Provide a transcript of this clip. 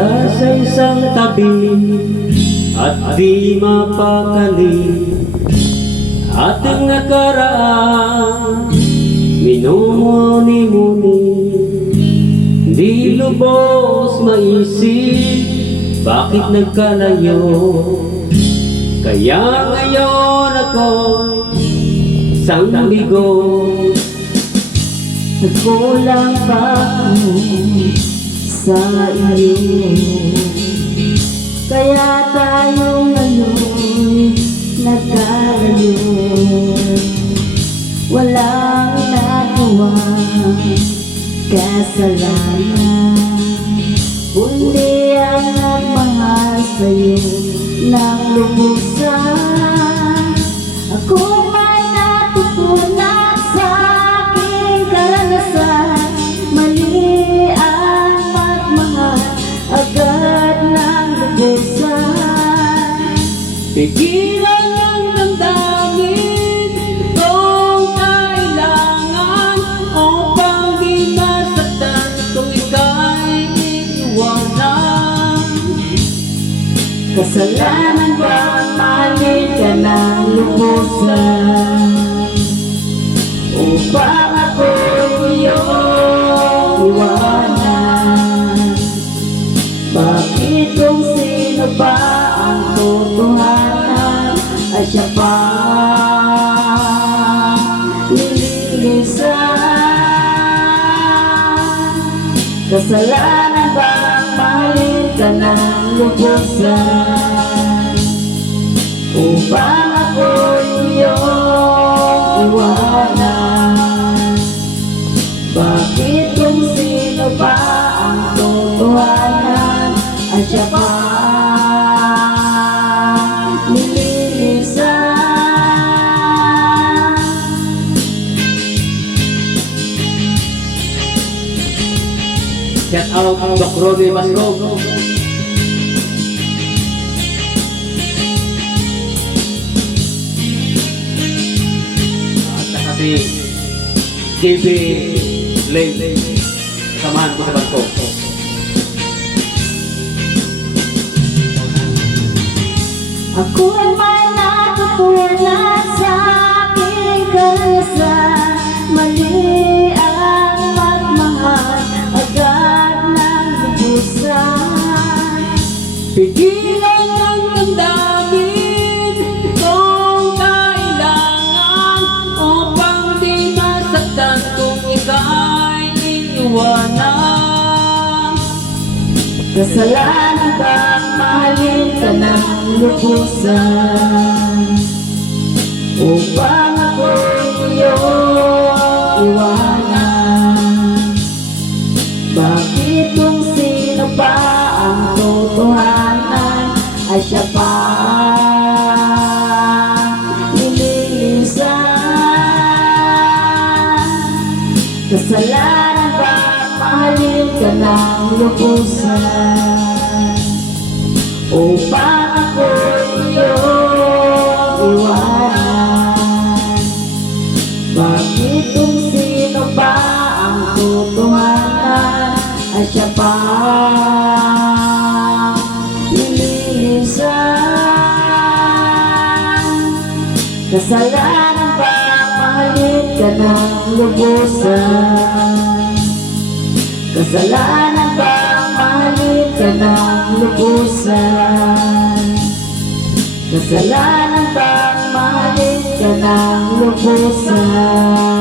Wala sa isang tabi at di mapakali. Ating nakaraan minumuni-muni, di lubos maisip bakit nagkalayo. Kaya ngayon ako'y isang bigo. Nagkulang ba ako sa iyo? Kaya tayo ngayon nagkalayo. Walang nagawa kasalanan, kundi ang nagmahal sa'yo ng lubusan. Ako may natutunan sa aking karanasan, mali ang magmahal agad ng lubusan. Pigilan ang damdamin kung kailangan, upang di masaktan kung ika'y iniwanan. Kasalanan bang mahalin ka ng lubusan, upang ako'y iyong iwanan? Bakit kung sino ba ang totohanan ay siya pa nililisan? Kasalanan bang mahalin ka ng lubusan, upang ako'y iyong iwanan? Bakit kung sino pa ang totohanan ay siya pa nililisan? Shout out ang Doc Ronnie Bascom. At saka si JB Lane, samahan ko sa bangko. Ako ay may natutunan sa aking karanasan, mali ang magmahal agad ng lubusan. Pigilan ang damdamin kung kailangan, upang di masaktan kung ika'y iniwanan. Kasalanan bang mahalin ka ng lubusan, upang ako'y iyong iwanan? Bakit kung sino pa ang totohanan ay siya pa nililisan? Kasalanan bang mahalin ka ng lubusan, upang ako'y iyong iwanan? Bakit kung sino pa ang totohanan ay siya pa nililisan? Kasalanan bang mahalin ka ng lubusan? Kasalanan bang mahalin ka ng lubusan? Kasalanan bang mahalin ka ng lubusan?